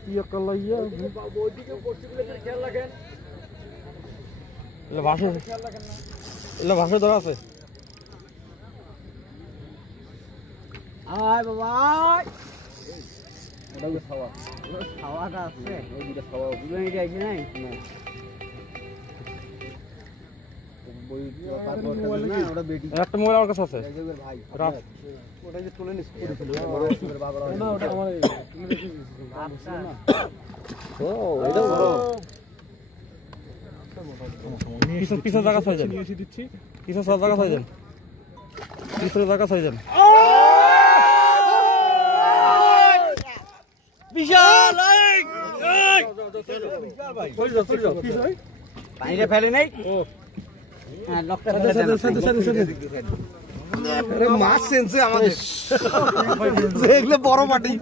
কি একটা লাইয়া ওইদিকে পশ্চিমে খেয়াল রাখেন এলা ভাষা খেয়াল রাখেন না এলা ভাষা ধরা আছে আয় বাবা ওটা খাওয়া খাওয়াটা আছে ওই দিকে খাওয়া বুঝে নিয়ে যাইছি নাই বই পাসপোর্ট না ওটা বেটি একটা মোবাইল আমার কাছে আছে ভাই রাত ওটা যে তুলে নিস করেছিল না ওটা আমার তুলে রেখেছিস আচ্ছা ও এটা বড় পিছে জায়গা ছয় যান নিয়ে এসে দিচ্ছি পিছে সব জায়গা ছয় যান পিছে জায়গা ছয় যান বিশাল এই বিশাল ভাই চলে যাও কি ভাই পানিতে ফেলে নাই ও হ্যাঁ লকটা ফেলে দেন আরে মাছ সেন্সে আমাদের এগুলো বড় মাটি